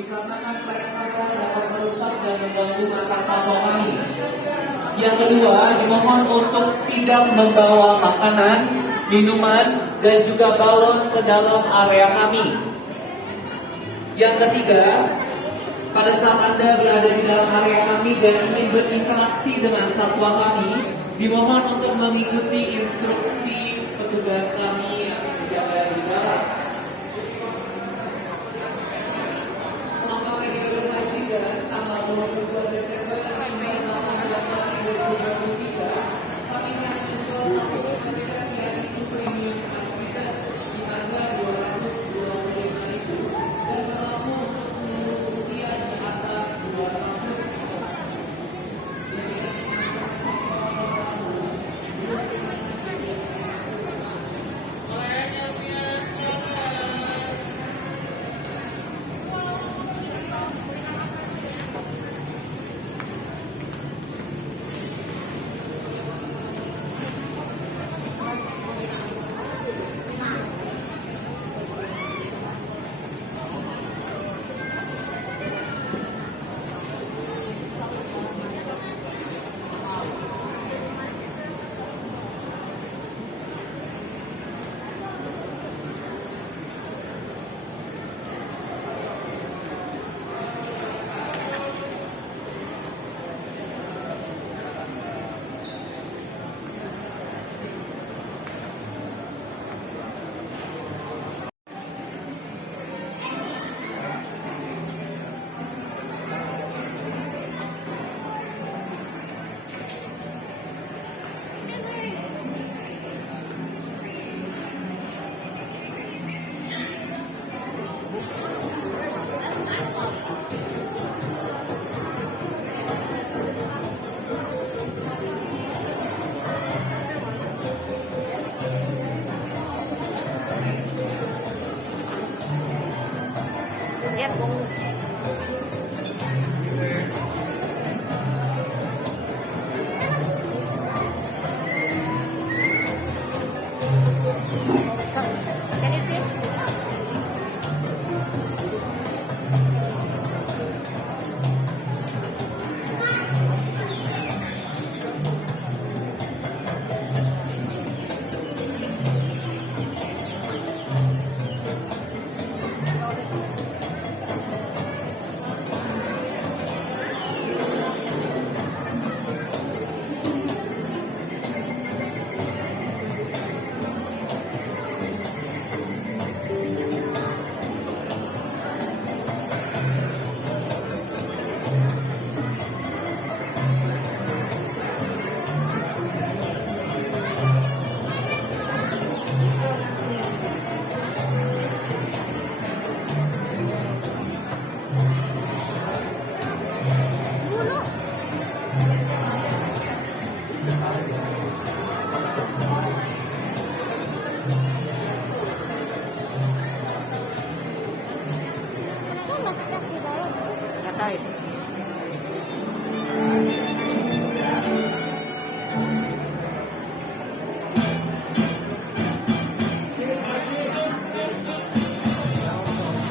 dikarenakan mereka dapat merusak dan mengganggu makan satwa kami. Yang kedua, dimohon untuk tidak membawa makanan, minuman, dan juga balon ke dalam area kami. Yang ketiga, pada saat Anda berada di dalam area kami dan ingin berinteraksi dengan satwa kami, dimohon untuk mengikuti instruksi petugas kami yang berjaga di dalam. Selama periode haji dan tanggal 22 Desember hingga tanggal 2023, kami akan menjual satu aplikasi yang itu premium aktivitas di harga Rp225.000 dan berlaku untuk seluruh usia di atas 2 tahun.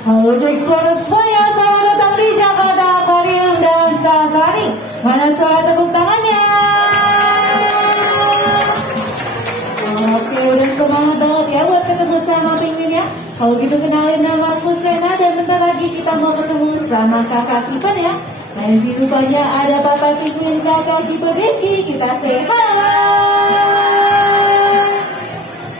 Halo Explorer semuanya, selamat datang di Jakarta Aquarium dan Safari. Mana suara tepuk tangannya? Oke, udah semangat banget ya buat ketemu sama penguinnya. Kalau gitu kenalin, nama aku Sena dan bentar lagi kita mau ketemu sama kakak Kipan ya. Nah di sini rupanya ada bapak penguin kakak Kipan Deki. Kita say hi.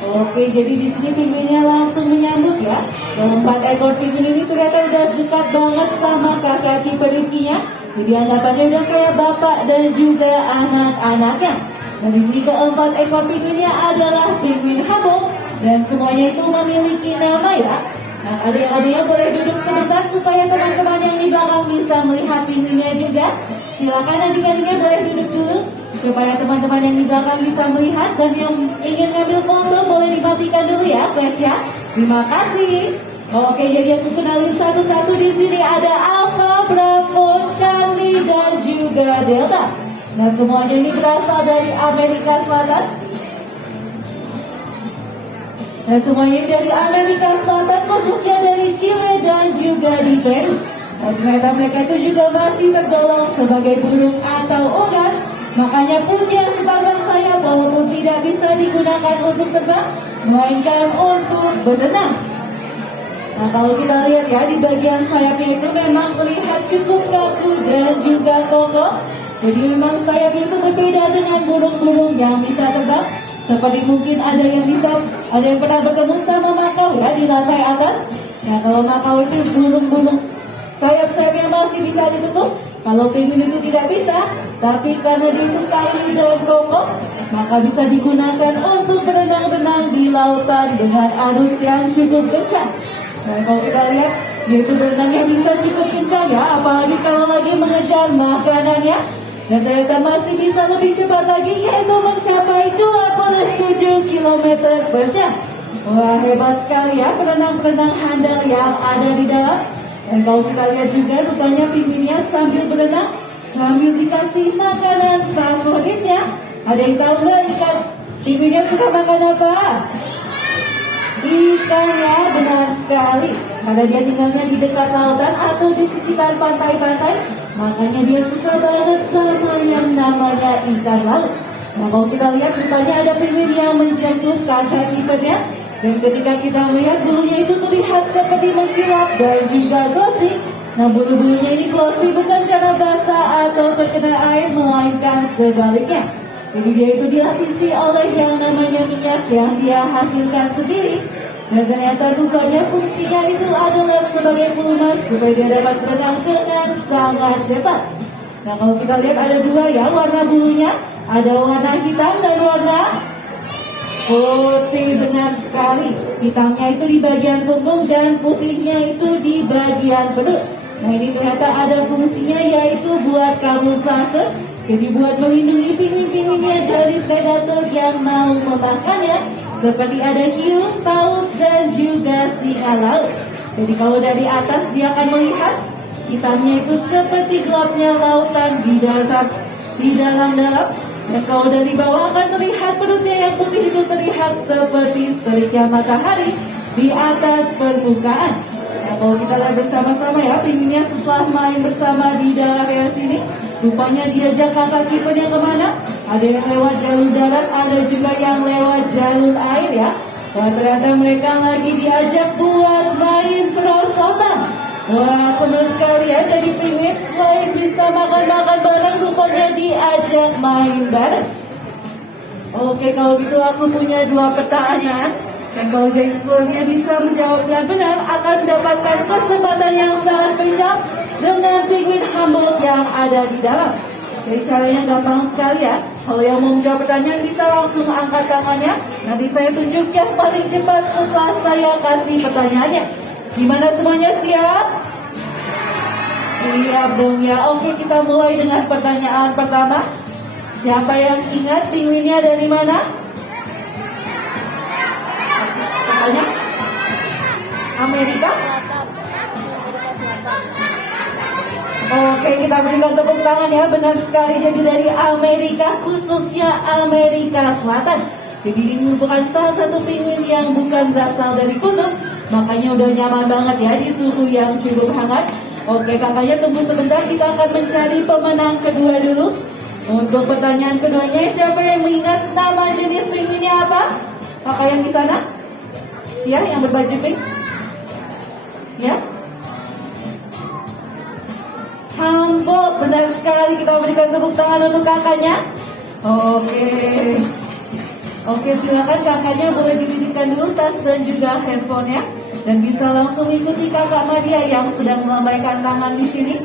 Oke, jadi di sini penguinnya langsung menyambut ya. Dan 4 ekor penguin ini ternyata udah dekat banget sama kakak Kipadeki-nya. Jadi anggapannya udah kayak bapak dan juga anak-anaknya. Dan di sini keempat ekor penguinnya adalah penguin habong dan semuanya itu memiliki nama ya. Nah, adik-adiknya boleh duduk sebentar supaya teman-teman yang di belakang bisa melihat penguinnya juga. Silakan adik-adiknya boleh duduk dulu supaya teman-teman yang di belakang bisa melihat, dan yang ingin ngambil foto boleh dimatikan dulu ya, flash ya. Terima kasih. Oke, jadi aku kenalin satu-satu. Di sini ada Alpha, Bravo, Charlie dan juga Delta. Nah, semuanya ini berasal dari Amerika Selatan. Nah, semuanya dari Amerika Selatan, khususnya dari Chile dan juga di Peru. Dan ternyata mereka itu juga masih tergolong sebagai burung atau unggas. Makanya punya sepasang sayap walaupun tidak bisa digunakan untuk terbang, melainkan untuk berenang. Nah kalau kita lihat ya di bagian sayapnya itu memang terlihat cukup kaku dan juga kokoh. Jadi memang sayapnya itu berbeda dengan burung-burung yang bisa terbang. Seperti mungkin ada yang pernah bertemu sama makau ya di lantai atas. Nah kalau makau itu burung-burung sayap-sayapnya masih bisa ditutup. Kalau penguin itu tidak bisa, tapi karena dia itu kayu dan kokoh, maka bisa digunakan untuk berenang-renang di lautan dengan arus yang cukup kencang. Nah kalau kita lihat, dia itu berenangnya bisa cukup kencang ya, apalagi kalau lagi mengejar makanannya. Dan ternyata masih bisa lebih cepat lagi, yaitu mencapai 27 km per jam. Wah hebat sekali ya perenang-perenang handal yang ada di dalam. Dan kalau kita lihat juga rupanya pinguinnya sambil berenang, sambil dikasih makanan favoritnya. Ada yang tahu nggak ikan pinguinnya suka makan apa? Ikan ya, benar sekali. Karena dia tinggalnya di dekat lautan atau di sekitar pantai-pantai, makanya dia suka banget sama yang namanya ikan laut. Nah kalau kita lihat rupanya ada pinguin yang menjemput kakak kipernya. Dan ketika kita melihat bulunya itu terlihat seperti mengkilap dan juga glossy. Nah bulu-bulunya ini glossy bukan karena basah atau terkena air, melainkan sebaliknya. Jadi dia itu dilapisi oleh yang namanya minyak yang dia hasilkan sendiri. Dan ternyata rupanya fungsinya itu adalah sebagai pelumas supaya dia dapat berenang dengan sangat cepat. Nah kalau kita lihat ada dua ya warna bulunya, ada warna hitam dan warna putih. Benar sekali. Hitamnya itu di bagian punggung dan putihnya itu di bagian perut. Nah ini ternyata ada fungsinya yaitu buat kamuflase. Jadi buat melindungi pinguin-pinguinnya dari predator yang mau memakannya. Seperti ada hiu, paus, dan juga singa laut. Jadi kalau dari atas dia akan melihat hitamnya itu seperti gelapnya lautan di dalam-dalam. Dan kalau dari bawah akan terlihat perutnya yang putih itu terlihat seperti teriknya matahari di atas permukaan. Nah kalau kita lihat bersama-sama ya, pinguinnya setelah main bersama di daerah sini, rupanya diajak kakak kipernya kemana? Ada yang lewat jalur darat, ada juga yang lewat jalur air ya. Wah ternyata mereka lagi diajak buat main perosotan. Wah seru sekali ya, jadi pinguin selain bisa makan-makan bareng, rupanya diajak main bareng. Oke kalau gitu aku punya dua pertanyaan. Dan kalau Jacksplore-nya bisa menjawab dengan benar, akan mendapatkan kesempatan yang sangat spesial dengan penguin Humboldt yang ada di dalam. Jadi caranya gampang sekali ya. Kalau yang mau menjawab pertanyaan bisa langsung angkat tangannya. Nanti saya tunjuk yang paling cepat setelah saya kasih pertanyaannya. Gimana semuanya, siap? Siap dong ya. Oke kita mulai dengan pertanyaan pertama. Siapa yang ingat pinguinnya dari mana? Tanya? Amerika? Oke, kita berikan tepuk tangan ya. Benar sekali, jadi dari Amerika, khususnya Amerika Selatan. Jadi ini merupakan salah satu pinguin yang bukan berasal dari kutub, makanya udah nyaman banget ya di suhu yang cukup hangat. Oke, kakaknya tunggu sebentar, kita akan mencari pemenang kedua dulu. Untuk pertanyaan keduanya, siapa yang mengingat nama jenis pinguinnya apa? Kakak yang di sana? Ya, yang berbaju pink. Ya. Humboldt, benar sekali. Kita berikan tepuk tangan untuk kakaknya. Oke, silakan kakaknya boleh dititipkan dulu tas dan juga handphonenya dan bisa langsung ikuti kakak Madia yang sedang melambaikan tangan di sini.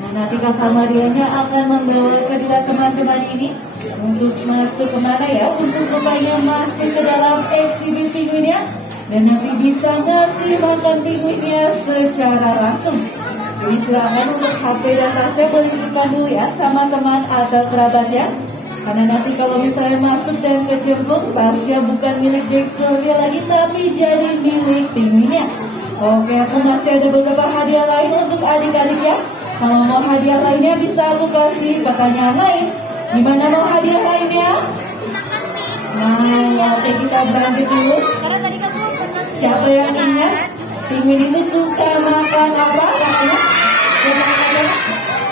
Nah, nanti kakak Marianya akan membawa kedua teman-teman ini untuk masuk kemana ya? Untuk rupanya masuk ke dalam eksibisi pinguinnya dan nanti bisa ngasih makan pinguinnya secara langsung. Jadi silakan untuk HP dan tasnya boleh dititipkan dulu ya sama teman atau kerabatnya. Karena nanti kalau misalnya masuk dan kecemplung, tasnya bukan milik Jacksplore lagi tapi jadi milik pinguinnya. Oke, aku masih ada beberapa hadiah lain untuk adik-adik ya. Kalau mau hadiah lainnya bisa aku kasih pertanyaan lain. Gimana mau hadiah lainnya? Nah, oke kita berlanjut dulu. Siapa yang ingat? Penguin itu suka makan apa katanya?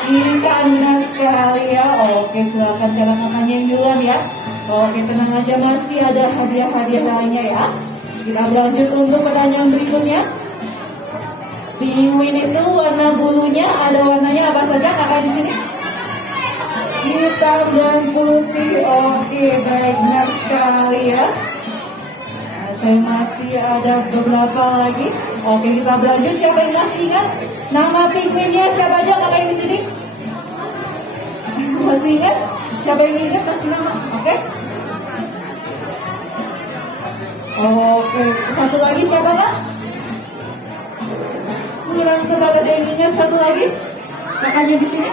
Ikan sekali ya. Oke, silakan kakak-kakaknya yang duluan ya. Oke, tenang aja, masih ada hadiah-hadiah lainnya ya. Kita berlanjut untuk pertanyaan berikutnya. Penguin itu warna bulunya ada warnanya apa saja kakak di sini? Hitam dan putih. Oke, baik, benar sekali ya. Nah, saya masih ada beberapa lagi. Oke, kita berlanjut. Siapa yang masih ingat nama penguinnya? Siapa aja kakak yang di sini? Masih ingat? Siapa yang ingat masih nama? Oke. Oke, satu lagi siapa kak? Kurang tepat, ada yang ingat satu lagi? Kakaknya di sini?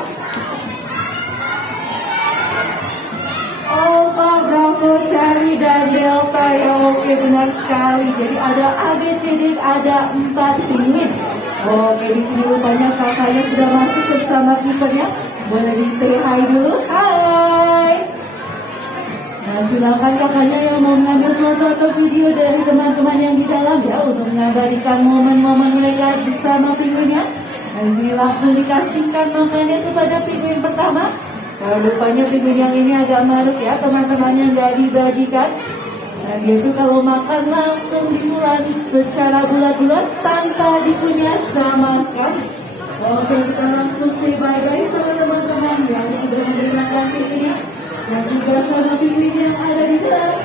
Alpha, Bravo, Charlie, dan Delta ya. Oke, benar sekali. Jadi ada A, B, C, D, ada 4 penguin. Oke, di sini rupanya kakaknya sudah masuk bersama kipernya. Boleh di say hi dulu. Hai. Nah, silakan kakaknya yang mau mengambil foto atau video dari teman-teman yang di dalam ya untuk mengabadikan momen-momen mereka bersama penguinnya. Nah, di sini langsung dikasihkan makannya kepada penguin pertama. Nah, rupanya penguin yang ini agak maruk ya, teman-temannya nggak dibagikan. Nah, dia itu kalau makan langsung ditelan secara bulat-bulat tanpa dikunyah sama sekali. Oke, kita langsung say bye-bye sama teman-teman yang sudah menerima penguinnya. Dan juga sama penguin yang ada di dalam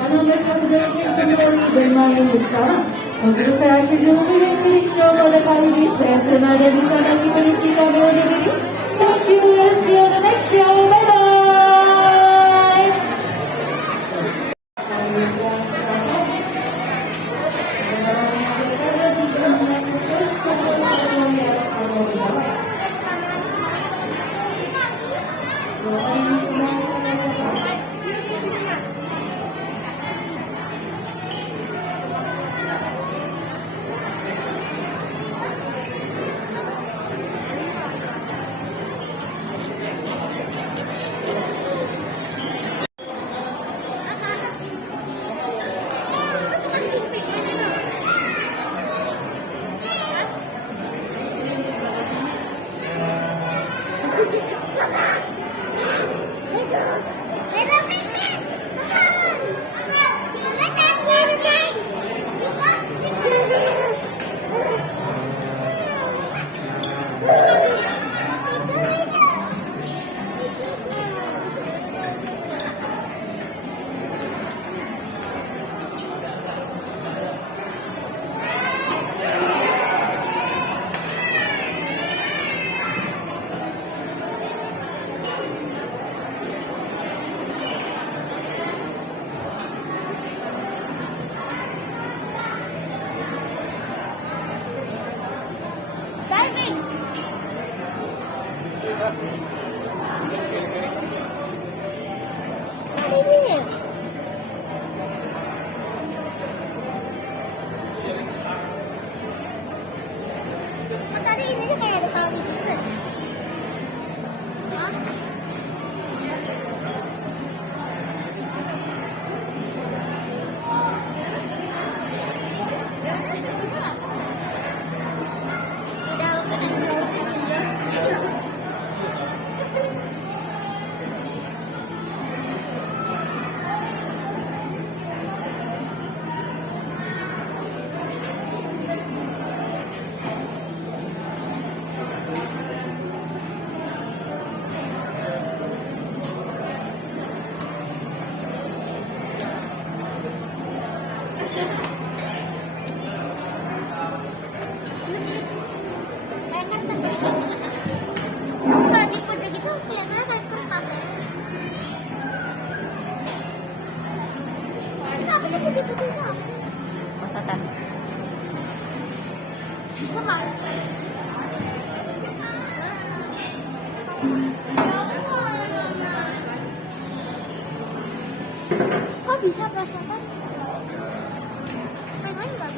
karena mereka sudah ingin kembali bermain bersama. Untuk saya akhir dulu pilih show pada kali ini. Saya senada di sana kiperin kita Melody ini. Thank you and see you on the next show. Bye bye. Tadi ini tuh kayak ada tali gitu ya? Hah? Di dalam kan ada. Kalau dipede gitu kelihatannya kayak kertas ya. Kenapa sih putih-putih itu? Masakan. Bisa nggak? Kok bisa perasaan? Main-main nggak?